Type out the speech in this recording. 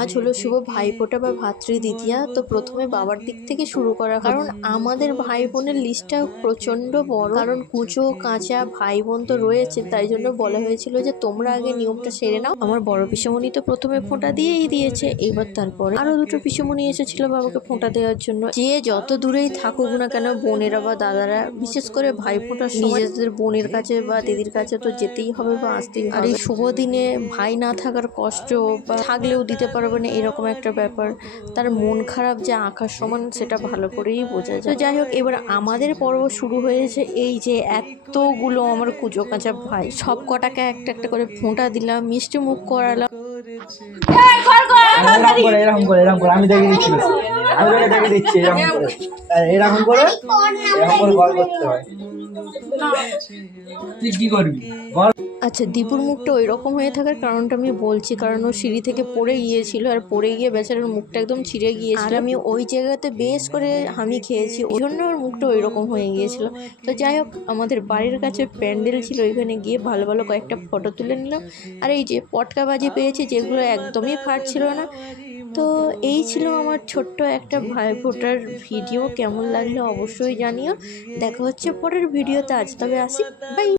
আজ হলো শুভ ভাইফোঁটা বা ভাতৃদ্বিতীয়া। তো প্রথমে বাবার দিক থেকে শুরু করা, কারণ আমাদের ভাই বোনের লিস্টটা প্রচণ্ড বড়, কারণ কুঁচো কাঁচা ভাই বোন তো রয়েছে, তাই জন্য বলা হয়েছিল যে তোমরা আগে নিয়মটা সেরে নাও। আমার বড় পিসেমণি তো প্রথমে ফোঁটা দিয়েই দিয়েছে, এবার তারপরে আরো দুটো পিসেমণি এসেছিল বাবাকে ফোঁটা দেওয়ার জন্য। যে যত দূরেই থাকুক না কেন, বোনেরা বা দাদারা, বিশেষ করে ভাই ফোঁটার সময় নিজেদের বোনের কাছে বা দিদির কাছে তো যেতেই হবে বা আসতেই হবে। আর এই শুভ দিনে ভাই না থাকার কষ্ট, বা থাকলেও দিতে পারবে না এরকম একটা ব্যাপার, তার মন খারাপ যে আকাশ সমান, সেটা ভালো করেই বোঝা যায়। তো যাই হোক, এবার আমাদের পর্ব শুরু হয়েছে। এই যে এতগুলো আমার কুচো কাঁচা ভাই, সব কটাকে একটা একটা করে ফোঁটা দিলাম, মিষ্টি মুখ করালাম। আমি দেখে দিচ্ছি, এরকম করে গল করতে হয়। তুই কি করবি? আচ্ছা, দীপুর মুখটা ওই রকম হয়ে থাকার কারণটা আমি বলছি, কারণ ও সিঁড়ি থেকে পড়ে গিয়েছিল, আর পড়ে গিয়ে বেচারার মুখটা একদম ছিঁড়ে গিয়েছিল। আর আমি ওই জায়গাতে বেশ করে হামি খেয়েছি, ওই জন্য ওর মুখটা ওই রকম হয়ে গিয়েছিল। তো যাই হোক, আমাদের বাড়ির কাছে প্যান্ডেল ছিল, ওইখানে গিয়ে ভালো ভালো কয়েকটা ফটো তুলে নিলাম। আর এই যে পটকাবাজি পেয়েছি, যেগুলো একদমই ফাটছিল না। তো এই ছিল আমার ছোট্ট একটা ভাইফোঁটার ভিডিও। কেমন লাগলো অবশ্যই জানিও। দেখা হচ্ছে পরের ভিডিওতে। আজ তবে আসি, বাই।